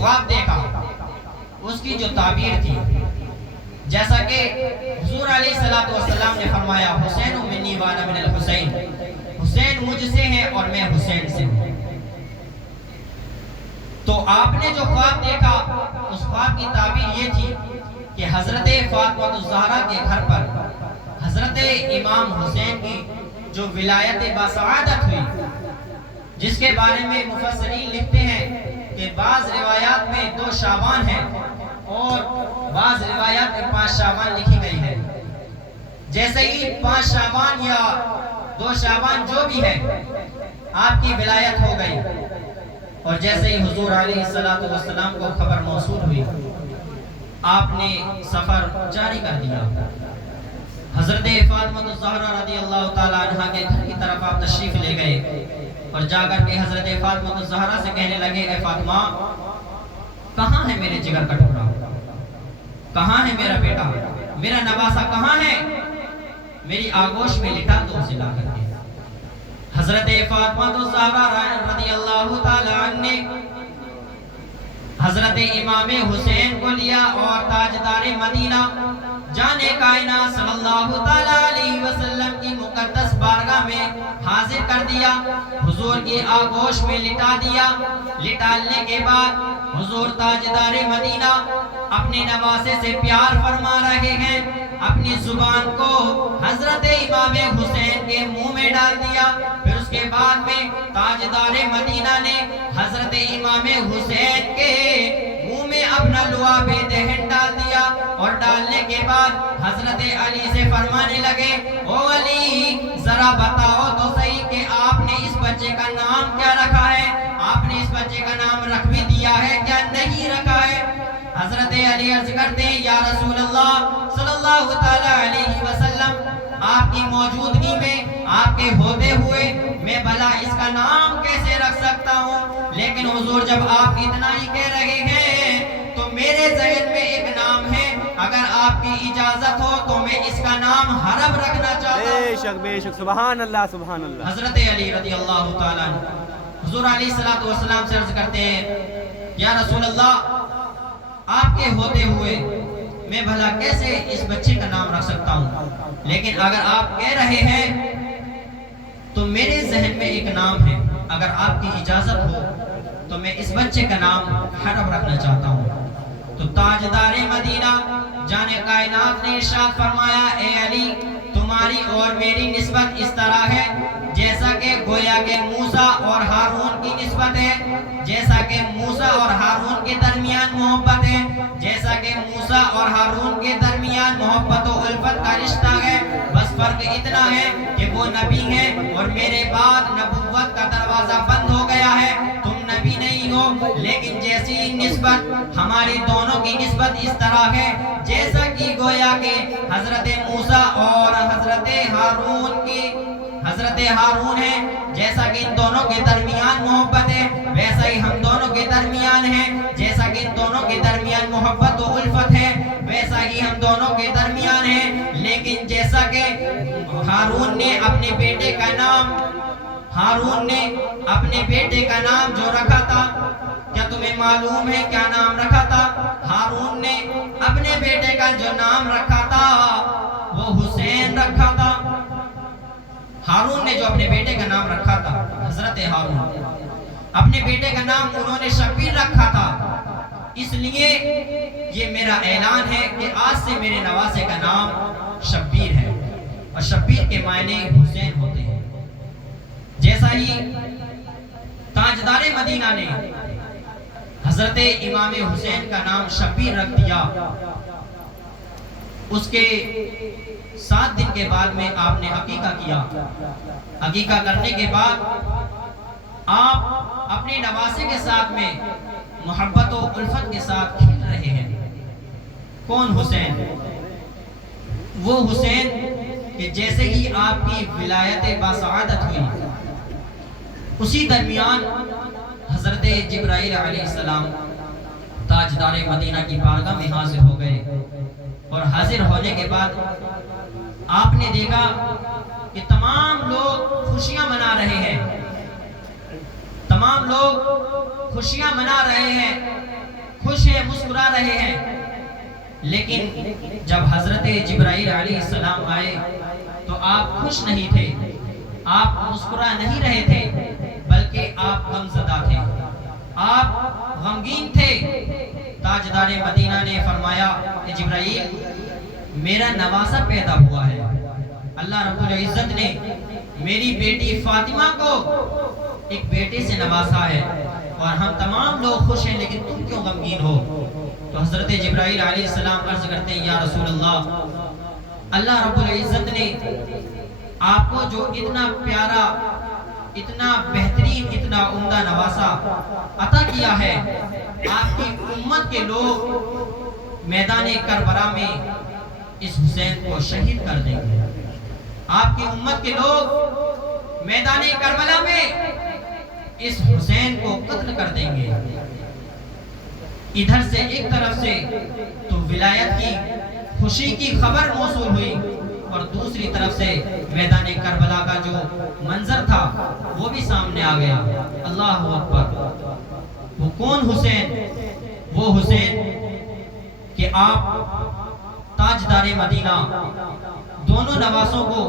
خواب دیکھا اس کی جو تعبیر تھی، جیسا کہ حضور علیہ السلام نے فرمایا حسین منی وانا من الحسین، حسین مجھ سے ہے اور میں حسین سے ہوں۔ تو آپ نے جو خواب دیکھا اس خواب کی تعبیر یہ تھی کہ حضرت فاطمہ الزہرا کے گھر پر حضرت امام حسین کی جو ولایت باسعادت ہوئی، جس کے بارے میں مفسرین لکھتے ہیں کہ بعض روایات میں 2 شعبان ہیں اور بعض روایات میں 5 شعبان لکھی گئی ہے۔ جیسے ہی 5 شعبان یا 2 شعبان جو بھی ہے آپ کی ولایت ہو گئی، اور جیسے ہی حضور علیہ السلام کو خبر موصول ہوئی آپ نے سفر جاری کر دیا۔ حضرت فاطمہ الزہرا رضی اللہ تعالی عنہ کے گھر کی طرف آپ تشریف لے گئے اور جا کر کے حضرت فاطمہ الزہرا سے کہنے لگے اے فاطمہ کہاں ہے میرے جگر کا ٹکڑا، کہاں ہے میرا بیٹا، میرا نواسا کہاں ہے، میری آغوش میں لٹا دو اسے لا کر کے۔ حضرت فاطمہ الزہرا رضی اللہ تعالی عنہ نے حضرت امام حسین کو لیا اور تاجدار مدینہ جانے کائنات صلی اللہ تعالی علیہ وسلم کی مقدس بارگاہ میں حاضر کر دیا، حضور کی آغوش میں لٹا دیا۔ لٹالنے کے بعد حضور تاجدار مدینہ اپنے نواسے سے پیار فرما رہے ہیں، اپنی زبان کو حضرت امام حسین کے منہ میں ڈال دیا۔ پھر اس کے بعد میں تاجدار مدینہ نے حضرت امام حسین کے منہ میں اپنا لعاب دہن ڈال دیا، اور ڈالنے کے بعد حضرت علی سے فرمانے لگے او علی ذرا بتاؤ تو صحیح کہ آپ نے اس بچے کا نام کیا رکھا ہے، آپ نے اس بچے کا نام رکھ بھی دیا ہے کیا نہیں رکھا ہے۔ حضرت علی عرض کرتے ہیں یا رسول اللہ صلی اللہ تعالی علیہ وسلم آپ کی موجودگی میں آپ کے ہوتے ہوئے میں بھلا اس کا نام کیسے رکھ سکتا ہوں، لیکن حضور جب آپ اتنا ہی کہہ رہے ہیں تو میرے ذہن میں ایک نام ہے، اگر آپ کی اجازت ہو تو میں اس کا نام حرب رکھنا چاہتا ہوں۔ بے شک سبحان اللہ سبحان اللہ۔ حضرت علی رضی اللہ تعالیٰ حضور علیہ السلام سے عرض کرتے ہیں یا رسول اللہ آپ کے ہوتے ہوئے میں بھلا کیسے اس بچے کا نام رکھ سکتا ہوں، لیکن اگر آپ کہہ رہے ہیں تو میرے ذہن میں ایک نام ہے، اگر آپ کی اجازت ہو تو میں اس بچے کا نام حرب رکھنا چاہتا ہوں۔ تو تاجدار مدینہ جانے کائنات نے ارشاد فرمایا اے علی تمہاری اور میری نسبت اس طرح ہے جیسا کہ گویا کہ موسیٰ اور ہارون کی نسبت ہے، جیسا کہ موسیٰ اور ہارون کے درمیان محبت ہے، جیسا کہ موسیٰ اور ہارون کے درمیان محبت و الفت کا رشتہ ہے، بس فرق اتنا ہے کہ وہ نبی ہیں اور میرے بعد نبوت کا دروازہ بند ہو گیا ہے، تم نبی نہیں ہو، لیکن جیسی نسبت ہماری دونوں کی نسبت اس طرح ہے جیسا کہ گویا کہ حضرت موسیٰ اور حضرت ہارون ہے، جیسا کہ ان دونوں کے درمیان محبت ہے ویسا ہی ہم دونوں کے درمیان ہے، جیسا کہ ان دونوں کے درمیان محبت و الفت ہے ویسا ہی ہم دونوں کے درمیان ہے، لیکن جیسا کہ ہارون نے اپنے بیٹے کا نام جو رکھا تھا، کیا تمہیں معلوم ہے کیا نام رکھا تھا؟ ہارون نے اپنے بیٹے کا جو نام رکھا تھا وہ حسین رکھا تھا۔ ہارون نے جو اپنے بیٹے کا نام رکھا تھا، حضرت ہارون اپنے بیٹے کا نام انہوں نے شبیر رکھا تھا، اس لیے یہ میرا اعلان ہے کہ آج سے میرے نواسے کا نام شبیر ہے، اور شبیر کے معنی حسین ہوتے ہیں۔ جیسا ہی تاجدار مدینہ نے حضرت امام حسین کا نام شبیر رکھ دیا، اس کے 7 دن کے بعد میں آپ نے عقیقہ کیا۔ عقیقہ کرنے کے بعد آپ اپنے نواسے کے ساتھ میں محبت و الفت کے ساتھ کھیل رہے ہیں۔ کون حسین؟ وہ حسین کہ جیسے ہی آپ کی ولایت باسعادت ہوئی اسی درمیان حضرت جبرائیل علیہ السلام تاجدار مدینہ کی بارگاہ میں حاضر ہو گئے، اور حاضر ہونے کے بعد آپ نے دیکھا کہ تمام لوگ خوشیاں منا رہے ہیں، تمام لوگ خوشیاں منا رہے ہیں، خوش ہیں، مسکرا رہے ہیں، لیکن جب حضرت جبرائیل علیہ السلام آئے تو آپ خوش نہیں تھے، آپ مسکرا نہیں رہے تھے، بلکہ آپ غمزدہ تھے، آپ غمگین تھے۔ تاجدار مدینہ نے فرمایا کہ جبرائیل میرا نواسا پیدا ہوا ہے، اللہ رب العزت نے میری بیٹی فاطمہ کو ایک بیٹے سے نواسا ہے، اور ہم تمام لوگ خوش ہیں، لیکن تم کیوں غمگین ہو؟ تو حضرت جبرائیل علیہ السلام عرض کرتے ہیں یا رسول اللہ رب العزت نے آپ کو جو اتنا پیارا، اتنا بہترین، اتنا عمدہ نواسا عطا کیا ہے، آپ کی امت کے لوگ میدان کربلا میں اس حسین کو شہید کر دیں گے، آپ کی امت کے لوگ میدان کربلا میں اس حسین کو قتل کر دیں گے۔ ادھر سے ایک طرف سے تو ولایت کی خوشی کی خبر موصول ہوئی، اور دوسری طرف سے میدان کربلا کا جو منظر تھا وہ بھی سامنے آ گیا۔ اللہ اکبر! وہ کون حسین؟ وہ حسین کہ آپ تاجدار مدینہ دونوں نواسوں کو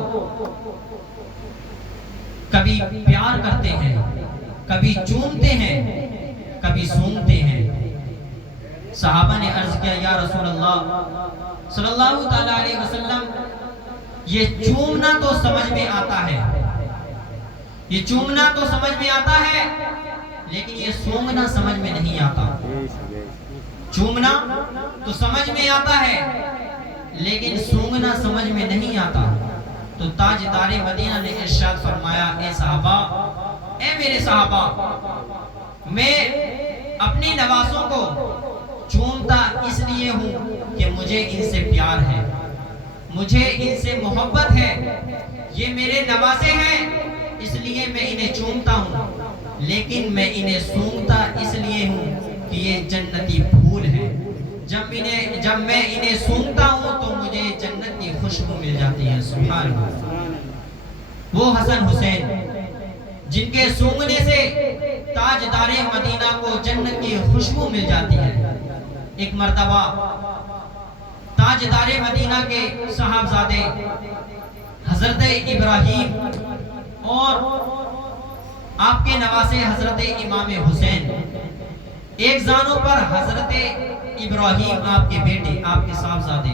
کبھی پیار کرتے ہیں، کبھی چومتے ہیں، کبھی سونگتے ہیں۔ صحابہ نے عرض کیا یا رسول اللہ صلی اللہ تعالیٰ علیہ وسلم، یہ چومنا تو سمجھ میں آتا ہے، یہ چومنا تو سمجھ میں آتا ہے، لیکن یہ سونگنا سمجھ میں نہیں آتا۔ چومنا تو سمجھ میں آتا ہے، لیکن سونگنا سمجھ میں نہیں آتا۔ تو تاجدار مدینہ نے ارشاد فرمایا اے صحابہ، اے میرے صحابہ، میں اپنی نواسوں کو چومتا اس لیے ہوں کہ مجھے ان سے پیار ہے، مجھے ان سے محبت ہے، یہ میرے نواسے ہیں، اس لیے میں انہیں چومتا ہوں، لیکن میں انہیں سونگتا اس لیے ہوں کہ یہ جنتی پھول ہے۔ جب میں انہیں سونگتا ہوں تو مجھے جنت کی خوشبو مل جاتی ہے۔ سبحان اللہ! وہ حسن حسین جن کے سونگنے سے تاجدار مدینہ کو جنت کی خوشبو مل جاتی ہے۔ ایک مرتبہ تاجدار مدینہ کے صاحبزادے حضرت ابراہیم اور آپ کے نواسے حضرت امام حسین، ایک زانوں پر حضرت ابراہیم آپ کے بیٹے، آپ کے صاحبزادے،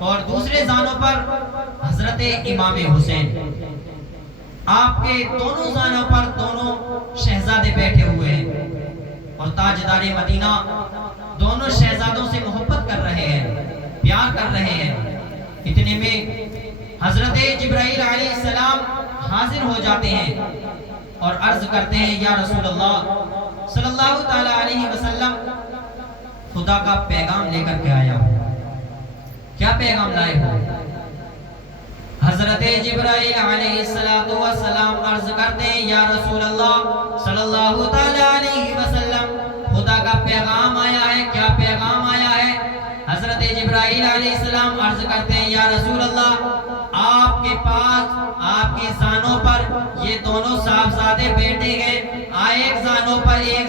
اور دوسرے زانوں پر حضرت امام حسین، آپ کے دونوں زانوں پر دونوں شہزادے بیٹھے ہوئے ہیں، اور تاجدار مدینہ دونوں شہزادوں سے محبت کر رہے ہیں، پیار کر رہے ہیں۔ اتنے میں حضرت جبرائیل علیہ السلام حاضر ہو جاتے ہیں اور عرض کرتے ہیں یا رسول اللہ صلی اللہ تعالیٰ علیہ وسلم، خدا کا پیغام لے کر کے آیا ہوں۔ کیا پیغام لائے ہو؟ حضرت جبرائیل علیہ السلام عرض کرتے ہیں یا رسول اللہ صلی اللہ تعالیٰ علیہ وسلم، خدا کا پیغام آیا ہے۔ کیا پیغام آیا ہے؟ حضرت جبرائیل علیہ السلام عرض کرتے ہیں یا رسول اللہ، آپ کے پاس، آپ کے زانوں پر یہ دونوں صاحبزادے بیٹھے ہیں، ایک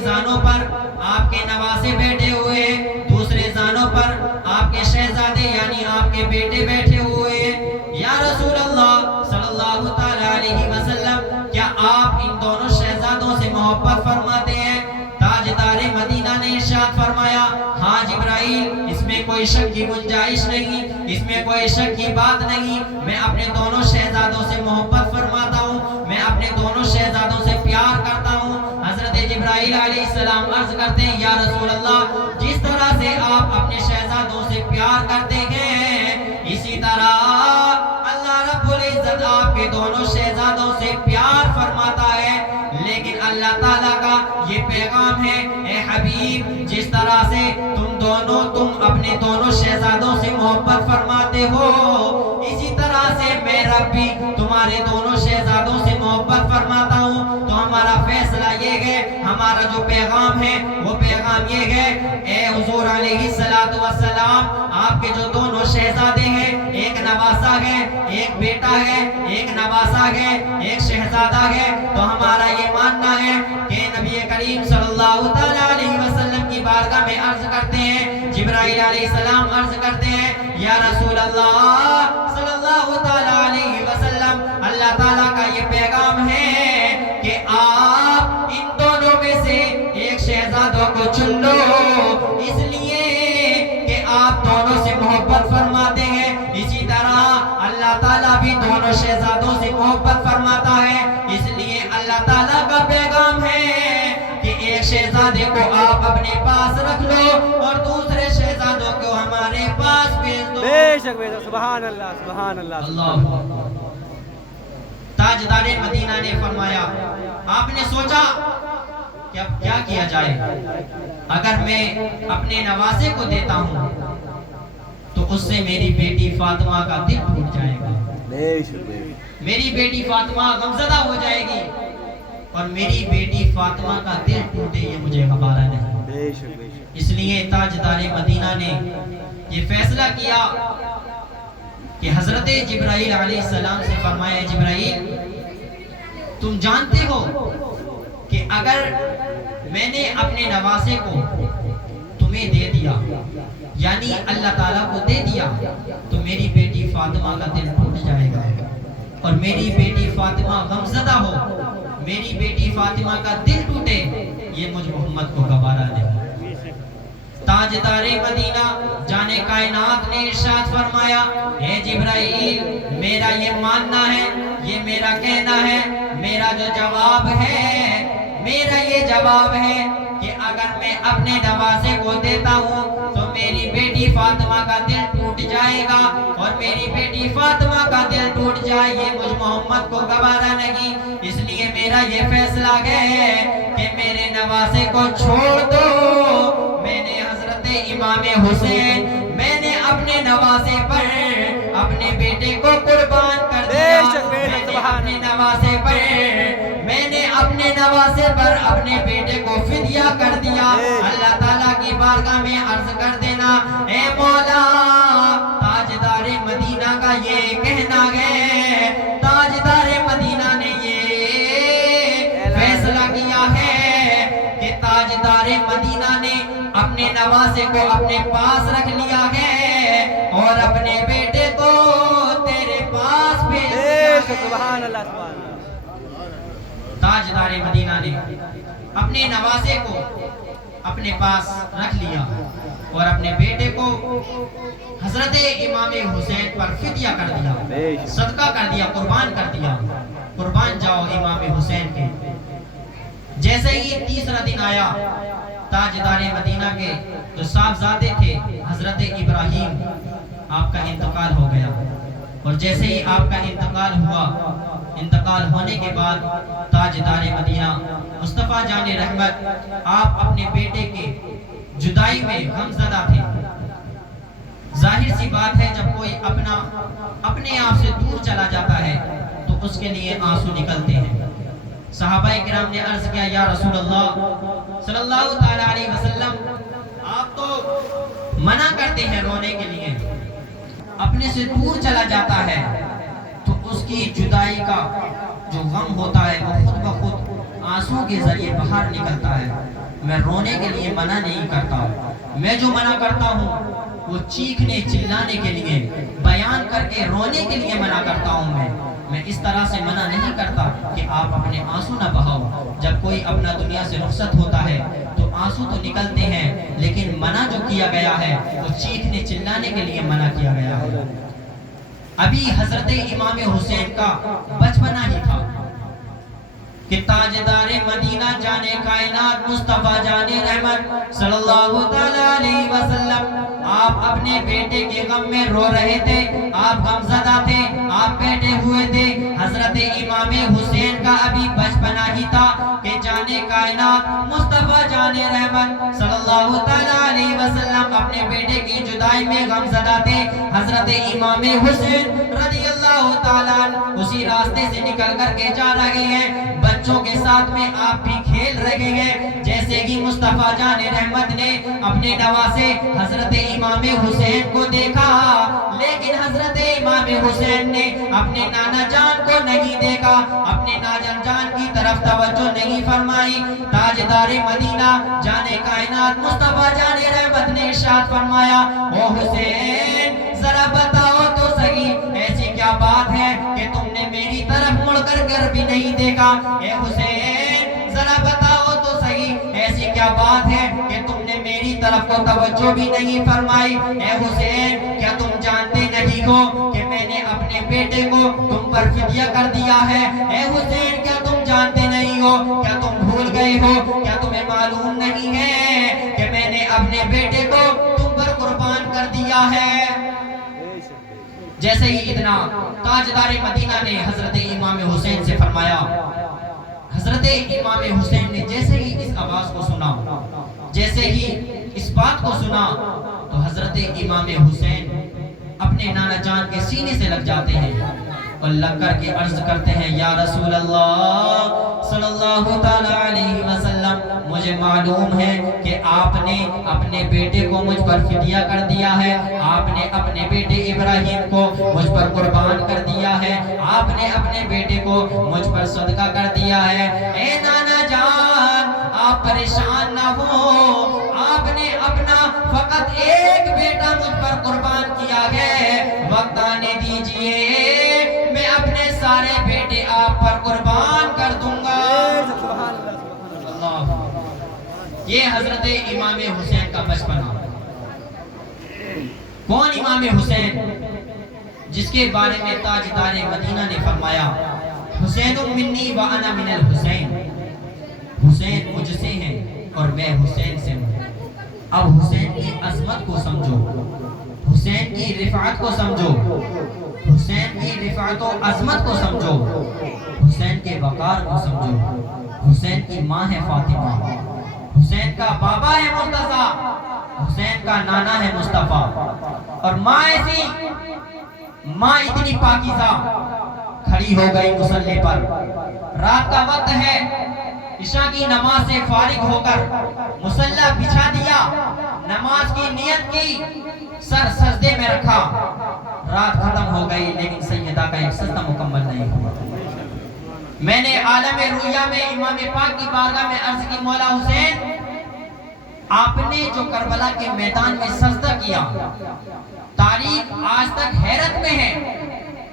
زانوں پر آپ کے نواسے بیٹھے ہوئے ہیں، دوسرے زانوں پر آپ کے شہزادے یعنی آپ کے بیٹے بیٹھے ہوئے ہیں۔ یا رسول اللہ صلی اللہ تعالیٰ علیہ وسلم، کیا آپ ان دونوں شہزادوں سے محبت فرماتے ہیں؟ تاجدار مدینہ نے ارشاد فرمایا ہاں جبرائیل، اس میں کوئی شک کی گنجائش نہیں، اس میں کوئی شک کی بات نہیں، میں اپنے دونوں شہزادوں سے محبت فرماتا ہوں، میں اپنے دونوں شہزادوں سے پیار کرتا ہوں۔ حضرت جبرائیل علیہ السلام عرض کرتے ہیں یا رسول اللہ، جس طرح سے آپ اپنے شہزادوں سے پیار کرتے ہیں، اسی طرح اللہ رب العزت آپ کے دونوں شہزادوں سے پیار فرماتا ہے۔ لیکن اللہ تعالیٰ کا یہ پیغام ہے اے حبیب، جس طرح سے تم اپنے دونوں شہزادوں سے محبت فرماتے ہو، اسی طرح سے میں رب بھی تمہارے دونوں شہزادوں سے محبت فرماتا ہوں۔ تو ہمارا فیصلہ یہ ہے، ہمارا جو پیغام ہے وہ پیغام یہ ہے، اے حضور علیہ السلام، آپ کے جو دونوں شہزادے ہیں، ایک نواسا ہے، ایک بیٹا ہے، ایک نواسا ہے، ایک شہزادہ ہے، تو ہمارا یہ ماننا ہے کہ نبی کریم صلی اللہ تعالیٰ علیہ وسلم کی بارگاہ میں عرض کرتے ہیں، جبرائیل علیہ السلام عرض کرتے ہیں یا رسول اللہ صلی اللہ تعالیٰ علیہ وسلم، اللہ تعالیٰ کا یہ پیغام ہے کہ آپ ان دونوں میں سے ایک شہزادوں کو چن لو، اس لیے کہ آپ دونوں سے محبت فرماتے ہیں، اسی طرح اللہ تعالیٰ بھی دونوں شہزادوں سے محبت فرماتا ہے، اس لیے اللہ تعالیٰ کا پیغام ہے کہ ایک شہزادے کو آپ اپنے پاس رکھ لو اور دوسرے شہزادوں کو ہمارے پاس بھیج دو۔ بے شک بے شک، سبحان اللہ سبحان اللہ۔ اللہ تاجدار مدینہ نے فرمایا، آپ نے سوچا کہ اب کیا کیا جائے، اگر میں اپنے نواسے کو دیتا ہوں تو اس سے میری بیٹی فاطمہ کا دل ٹوٹ جائے گا، بے شک بے شک، میری بیٹی فاطمہ غمزدہ ہو جائے گی، اور میری بیٹی فاطمہ کا دل ٹوٹے یہ مجھے گوارا نہیں۔ بے شک بے شک، اس لیے تاجدار مدینہ نے یہ فیصلہ کیا کہ حضرت جبرائیل علیہ السلام سے فرمایا، جبرائیل تم جانتے ہو کہ اگر میں نے اپنے نواسے کو تمہیں دے دیا، یعنی اللہ تعالیٰ کو دے دیا، تو میری بیٹی فاطمہ کا دل ٹوٹ جائے گا، اور میری بیٹی فاطمہ غمزدہ ہو، میری بیٹی فاطمہ کا دل ٹوٹے، یہ مجھ محمد کو گوارا نہیں۔ تاجدار مدینہ جانے کائنات نے ارشاد فرمایا، اے جبرائیل میرا یہ ماننا ہے، یہ میرا کہنا ہے، میرا جو جواب ہے، میرا یہ جواب ہے کہ اگر میں اپنے نواسے کو دیتا ہوں تو میری بیٹی فاطمہ کا دل ٹوٹ جائے گا، اور میری بیٹی فاطمہ کا دل ٹوٹ جائے یہ مجھ محمد کو گوارا نہیں، اس لیے میرا یہ فیصلہ ہے کہ میرے نواسے کو چھوڑ دو۔ میں نے حضرت امام حسین، میں نے اپنے نواسے پر اپنے بیٹے کو قربان کر دیا، اپنے نواسے پر میں نے اپنے نواسے پر اپنے بیٹے کو فدیہ کر دیا۔ اللہ تعالیٰ کی بارگاہ میں عرض کر دینا، اے مولا تاجدار مدینہ کا یہ کہنا ہے، تاجدار مدینہ نے یہ فیصلہ کیا ہے کہ تاجدار مدینہ نے اپنے نواسے کو اپنے پاس رکھ لیا ہے اور اپنے بیٹے کو تیرے پاس بھیج دیا ہے۔ سبحان اللہ سبحان اللہ۔ تاجدار مدینہ نے اپنے نواسے کو اپنے پاس رکھ لیا اور اپنے بیٹے کو حضرت امام حسین پر فدیہ کر دیا، صدقہ کر دیا، قربان کر دیا، قربان جاؤ امام حسین کے۔ جیسے ہی تیسرا دن آیا، تاجدار مدینہ کے جو صاحبزادے تھے حضرت ابراہیم، آپ کا انتقال ہو گیا، اور جیسے ہی آپ کا انتقال ہوا، انتقال ہونے کے بعد تاجدار مدینہ مصطفیٰ جان رحمت آپ اپنے بیٹے کے جدائی میں غمزدہ تھے۔ ظاہر سی بات ہے جب کوئی اپنے آپ سے دور چلا جاتا ہے تو اس کے لیے آنسو نکلتے ہیں۔ صحابہ کرام نے عرض کیا، یا رسول اللہ صلی اللہ تعالیٰ علیہ وسلم آپ تو منع کرتے ہیں رونے کے لیے، اپنے سے دور چلا جاتا ہے تو اس کی جدائی کا جو غم ہوتا ہے وہ خود بخود آنسو کے ذریعے باہر نکلتا ہے۔ میں رونے کے لیے منع نہیں کرتا، میں جو منع کرتا ہوں وہ چیخنے چلانے کے لیے، بیان کر کے رونے کے لیے منع کرتا ہوں۔ میں اس طرح سے منع نہیں کرتا کہ آپ اپنے آنسو نہ بہاؤ۔ جب کوئی اپنا دنیا سے رخصت ہوتا ہے تو آنسو تو نکلتے ہیں، لیکن منع جو کیا گیا ہے وہ چیخنے چلانے کے لیے منع کیا گیا ہے۔ ابھی حضرت امام حسین کا بچپنا ہی تھا کہ تاجدار مدینہ جانے کائنات مصطفیٰ جان رحمت صلی اللہ تعالیٰ علیہ وسلم آپ اپنے بیٹے کے غم میں رو رہے تھے، آپ غمزدہ تھے، آپ بیٹھے ہوئے تھے۔ حضرت امام حسین کا ابھی بچپنا ہی تھا کہ جانے کائنات مصطفیٰ جان رحمت صلی اللہ تعالیٰ علیہ وسلم اپنے بیٹے کی جدائی میں غمزدہ تھے۔ حضرت امام حسین رضی اللہ تعالیٰ اسی راستے سے نکل کر کے جا رہے ہیں، بچوں کے ساتھ میں آپ بھی کھیل رہے ہیں۔ جیسے ہی مصطفیٰ جان رحمت نے اپنے نواسے حضرت امام حسین کو دیکھا، لیکن حضرت امام حسین نے اپنے نانا جان کو نہیں دیکھا، اپنے نانا جان کی طرف طرف توجہ نہیں فرمائی. تاجدار مدینہ جانے کائنات مصطفیٰ جانے رحمت نے ارشاد فرمایا او حسین ذرا بتاؤ تو صحیح ایسی کیا بات ہے کہ تم نے میری طرف مڑ کر بھی نہیں دیکھا. اے حسین ذرا بتاؤ تو صحیح ایسی کیا بات ہے کہ تم نے میری طرف کو توجہ بھی نہیں فرمائی. اے حسین کیا تم جانتے نہیں ہو کہ میں نے اپنے بیٹے کو تم پر فدیہ کر دیا ہے. اے حسین کیا تم جانتے نہیں ہو, کیا تم بھول گئے ہو, کیا تمہیں معلوم نہیں ہے کہ میں نے اپنے بیٹے کو تم پر قربان کر دیا ہے. جیسے ہی اتنا تاجدار مدینہ نے حضرت امام حسین سے فرمایا. حضرت امام حسین نے جیسے ہی اس آواز کو سنا, جیسے ہی اس بات کو سنا, تو حضرت امام حسین اپنے نانا جان کے سینے سے لگ جاتے ہیں اور لگ کر کے عرض کرتے ہیں یا رسول اللہ صلی اللہ تعالی علیہ وسلم, مجھے معلوم ہے کہ آپ نے اپنے بیٹے کو مجھ پر فدیہ کر دیا ہے, آپ نے اپنے بیٹے ابراہیم کو مجھ پر قربان کر دیا ہے, آپ نے اپنے بیٹے کو مجھ پر صدقہ کر دیا ہے. اے نانا جان آپ پریشان نہ ہو, آپ نے اپنا فقط ایک بیٹا مجھ پر قربان کیا ہے, وقت آنے دیجئے میں اپنے سارے بیٹے آپ پر قربان کر دوں گا. اللہ, یہ حضرت امام حسین کا بچپنا. کون امام حسین جس کے بارے میں تاجدار مدینہ نے فرمایا حسین منی وانا من الحسین, حسین مجھ سے ہیں اور میں حسین سے ہوں. اب حسین کی عظمت کو سمجھو, حسین کی رفعت کو سمجھو, حسین کی رفعت و عظمت کو سمجھو, حسین کے وقار کو سمجھو. حسین کی ماں ہے فاطمہ, حسین کا بابا ہے مرتضیٰ, حسین کا نانا ہے مصطفیٰ, اور ماں ایسی, ماں اتنی پاکیزہ کھڑی ہو گئی مصلی پر. رات کا وقت ہے, عشاء کی نماز سے فارغ ہو کر مصلی بچھا دیا, نماز کی نیت کی, سر سجدے میں رکھا. رات ختم ہو گئی لیکن سیدہ کا ایک سجدہ مکمل نہیں ہوا. میں نے عالم رویا میں امام پاک کی بارگاہ میں عرض کی مولا حسین آپ نے جو کربلا کے میدان میں سجدہ کیا, تاریخ آج تک حیرت میں ہے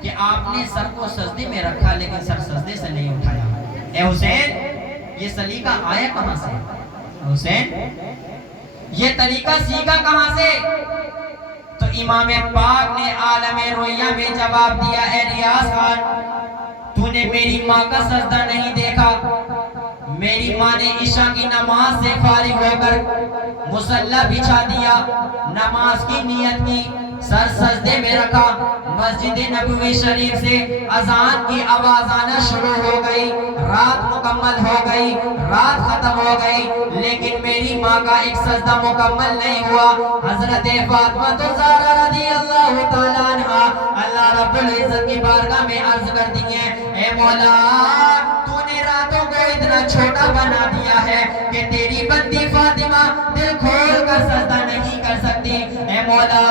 کہ آپ نے سر کو سجدے میں رکھا لیکن سر سجدے سے نہیں اٹھایا. اے حسین یہ سلیقہ آیا کہاں سے؟ حسین یہ طریقہ سیکھا کہاں سے؟ تو امام پاک نے عالم رویا میں جواب دیا اے ریاض خان تو نے میری ماں کا سجدہ نہیں دیکھا. میری ماں نے عشاء کی نماز سے فارغ ہو کر مصلی بچھا دیا, نماز کی نیت کی, سر سجدے میں رکھا, مسجد نبوی شریف سے اذان کی آواز آنا شروع ہو گئی, رات مکمل ہو گئی, رات ختم ہو گئی, لیکن میری ماں کا ایک سجدہ مکمل نہیں ہوا. حضرت فاطمہ الزہرا رضی اللہ تعالیٰ عنہا اللہ رب العزت کی بارگاہ میں عرض کرتی ہیں اے مولا تو نے راتوں کو اتنا چھوٹا بنا دیا ہے کہ تیری بندی فاطمہ دل کھول کر سجدہ نہیں کر سکتی. اے مولا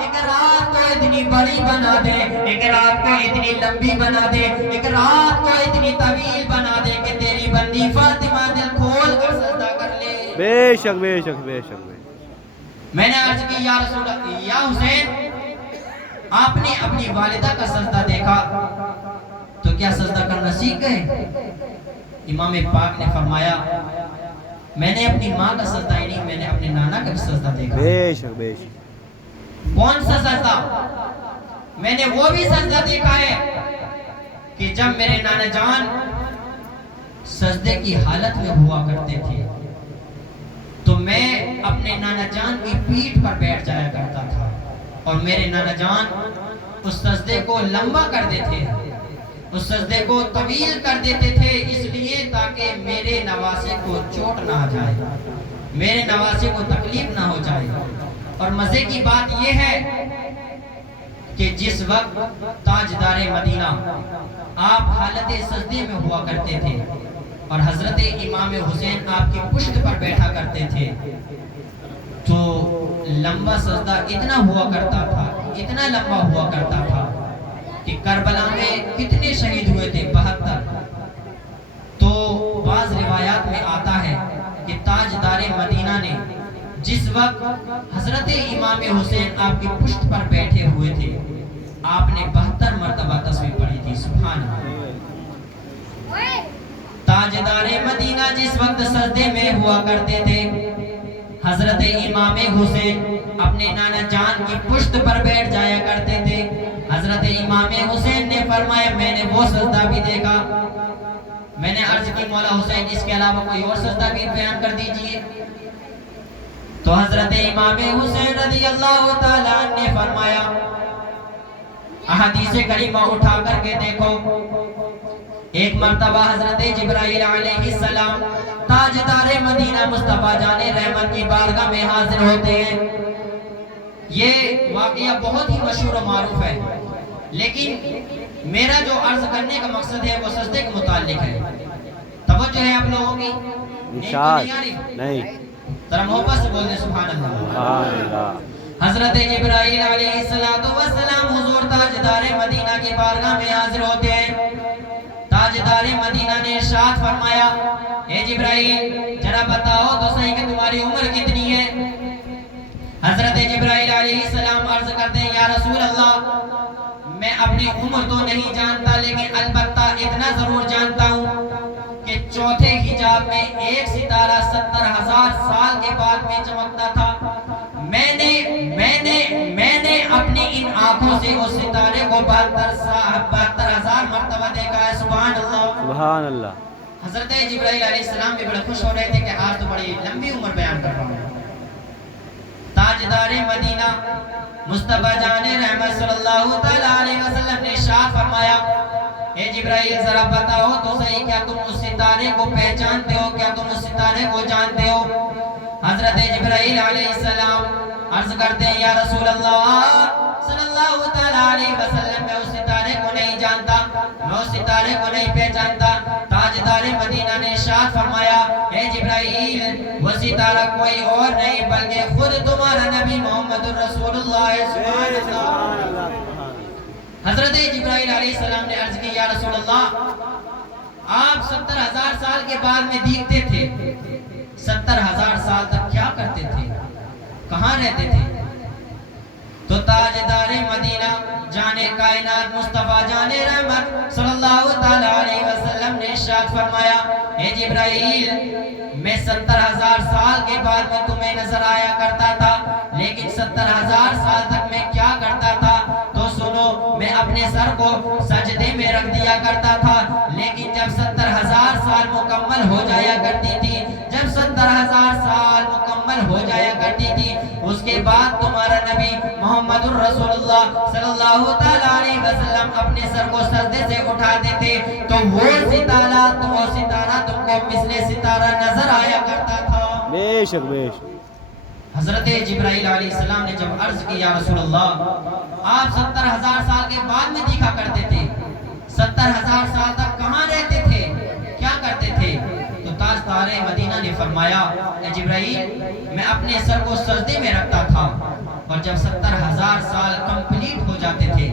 ایک رات کو اتنی بڑی بنا دے, ایک رات کو اتنی لمبی بنا دے, ایک رات کو اتنی طویل بنا دے کہ تیری بندی فاطمہ دل کھول کر سجدہ کر لے. بے شک بے شک بے شک. میں نے عرض کی یا رسول اللہ, یا حسین آپ نے اپنی والدہ کا سجدہ دیکھا تو کیا سجدہ کرنا سیکھ گئے؟ امام پاک نے فرمایا میں نے اپنی ماں کا سجدہ ہی نہیں, میں نے اپنے نانا کا سجدہ دیکھا. بے شک بے شک. کون سا سجدہ؟ میں نے وہ بھی سجدہ دیکھا ہے کہ جب میرے نانا جان سجدے کی حالت میں ہوا کرتے تھے تو میں اپنے نانا جان کی پیٹھ پر بیٹھ جایا کرتا تھا اور میرے نانا جان اس سجدے کو لمبا کر دیتے, اس سجدے کو طویل کر دیتے تھے, اس لیے تاکہ میرے نواسے کو چوٹ نہ آ جائے, میرے نواسے کو تکلیف نہ ہو جائے. اور مزے کی بات یہ ہے کہ جس وقت تاجدار مدینہ آپ حالت سجدے میں ہوا کرتے تھے اور حضرت امام حسین آپ کی پشت پر بیٹھا کرتے تھے تو لمبا سجدہ اتنا ہوا کرتا تھا, اتنا لمبا ہوا کرتا تھا کہ کربلا میں کتنے شہید ہوئے تھے, 72. تو بعض روایات میں آتا ہے کہ تاجدار مدینہ نے جس وقت حضرت امام حسین آپ کی پشت پر بیٹھے ہوئے تھے آپ نے 72 مرتبہ تسبیح پڑھی تھی. سبحان اللہ. تاجدار مدینہ جس وقت سجدے میں ہوا کرتے تھے حضرت امام حسین اپنے نانا جان کی پشت پر بیٹھ جایا کرتے تھے. حضرت امام حسین نے فرمایا میں نے وہ سجدہ بھی دیکھا. میں نے عرض کی مولا حسین اس کے علاوہ کوئی اور سجدہ بھی بیان کر دیجئے. تو حضرت امام حسین رضی اللہ تعالیٰ عنہ نے فرمایا احادیث کریمہ اٹھا کر کے دیکھو. ایک مرتبہ حضرت جبرائیل علیہ السلام تاجدار مدینہ مصطفیٰ جان رحمت کی بارگاہ میں حاضر ہوتے ہیں. یہ واقعہ بہت ہی مشہور و معروف ہے، لیکن میرا جو عرض کرنے کا مقصد ہے وہ سجدے کے متعلق ہے. توجہ ہے آپ لوگوں کی؟ نہیں. ذرا محبت سے بول دیں سبحان اللہ. حضرت جبرائیل علیہ السلام حضور تاجدار مدینہ کی بارگاہ میں حاضر ہوتے ہیں. تاجدار مدینہ نے ارشاد فرمایا اے جبرائیل ذرا بتاؤ تو صحیح کہ تمہاری عمر کتنی ہے؟ حضرت جبرائیل علیہ السلام عرض کرتے ہیں یا رسول اللہ میں اپنی عمر تو نہیں جانتا، لیکن البتہ اتنا ضرور جانتا ہوں کہ چوتھے حجاب میں ایک ستارہ 70,000 سال کے بعد میں چمکتا تھا. میں نے اپنی ان آنکھوں سے اس ستارے کو 72,000 مرتبہ دیکھا ہے. سبحان اللہ. سبحان اللہ. حضرت جبرائیل علیہ السلام بھی بڑے خوش ہو رہے تھے کہ آج تو بڑی لمبی عمر بیان کر رہا ہوں. تاجدار مدینہ مصطفیٰ جان رحمت صلی اللہ تعالیٰ علیہ وسلم نے ارشاد فرمایا اے جبرائیل ذرا بتاؤ تو صحیح کیا تم اس ستارے کو پہچانتے ہو، کیا تم اس ستارے کو جانتے ہو؟ حضرت جبرائیل علیہ السلام عرض کرتے ہیں یا رسول اللہ صلی اللہ تعالیٰ علیہ وسلم میں اس ستارے کو نہیں جانتا، میں اس ستارے کو نہیں پہچانتا. تاجدار مدینہ نے ارشاد فرمایا اے جبرائیل وہ ستارہ کوئی اور نہیں بلکہ خود تمہارا نبی محمد رسول اللہ. سبحان اللہ. حضرت جبرائیل علیہ السلام نے عرض کی یا رسول اللہ آپ 70,000 سال کے بعد میں دیکھتے تھے، 70,000 سال تک کیا کرتے تھے، کہاں رہتے تھے؟ تو تاجدار مدینہ جانے کائنات مصطفیٰ جان رحمت صلی اللہ تعالیٰ علیہ وسلم نے ارشاد فرمایا اے جبرائیل میں 70,000 سال کے بعد میں تمہیں نظر آیا کرتا تھا، لیکن 70,000 سال تک میں کیا کرتا تھا تو سنو. میں اپنے سر کو سجدے میں رکھ دیا کرتا تھا، لیکن جب 70,000 سال مکمل ہو جایا کرتی تھی، جب 70,000 سال مکمل ہو جایا کرتی تھی اس کے بعد تمہارا نبی محمد رسول اللہ صلی اللہ تعالیٰ علیہ وسلم اپنے سر کو سجدے سے اٹھاتے تھے تو وہ ستارہ تم کو مثل ستارہ نظر آیا کرتا تھا. بے شک بے شک. حضرت جبرائیل علیہ السلام نے جب عرض کی یا رسول اللہ آپ 70,000 سال کے بعد میں دیکھا کرتے تھے، 70,000 سال تک کہاں رہتے تھے، کیا کرتے تھے؟ تو تاجدار مدینہ نے فرمایا اے جبرائیل میں اپنے سر کو سجدے میں رکھتا تھا اور جب 70,000 سال کمپلیٹ ہو جاتے تھے،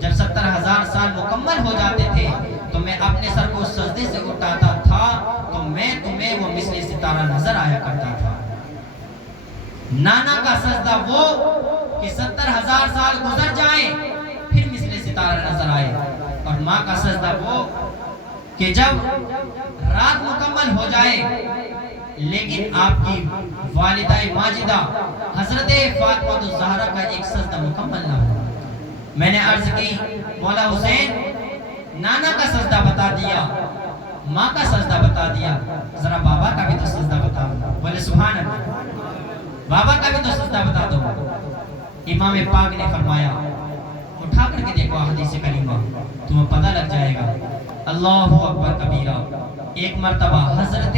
جب 70,000 سال مکمل ہو جاتے تھے تو میں اپنے سر کو سجدے سے اٹھاتا تھا تو میں تمہیں وہ مثل ستارہ نظر آیا کرتا تھا. نانا کا سجدہ وہ کہ 70,000 سال گزر جائیں پھر مثل ستارہ نظر آئے، اور ماں کا سجدہ وہ کہ جب رات مکمل ہو جائے لیکن آپ کی والدہ ماجدہ حضرت فاطمہ الزہرا کا ایک سجدہ مکمل نہ ہو. میں نے عرض کی مولا حسین نانا کا سجدہ بتا دیا، ماں کا سجدہ بتا دیا، ذرا بابا کا بھی تو سجدہ بتا دو. بولے سبحان اللہ. بابا کا بھی تو سجدہ بتا دو. امام پاک نے فرمایا اٹھا کر کے دیکھو حدیث کریمہ تمہیں پتہ لگ جائے گا. اللہ اکبر کبیرہ. ایک مرتبہ حضرت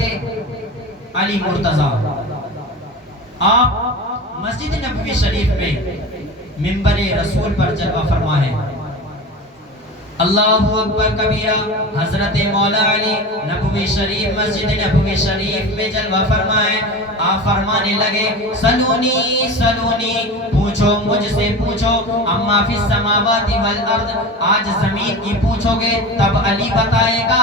علی مرتضیٰ آپ مسجد نبوی شریف میں منبر رسول پر جلوہ فرما ہے. اللہ اکبر کبیرہ. حضرت مولا علی نبوی شریف مسجد نبوی شریف میں جلوہ فرمائے. آپ فرمانے لگے سلونی سلونی پوچھو مجھ سے پوچھو اما فی السماوات والارض. آج زمین کی پوچھو گے تب علی بتائے گا،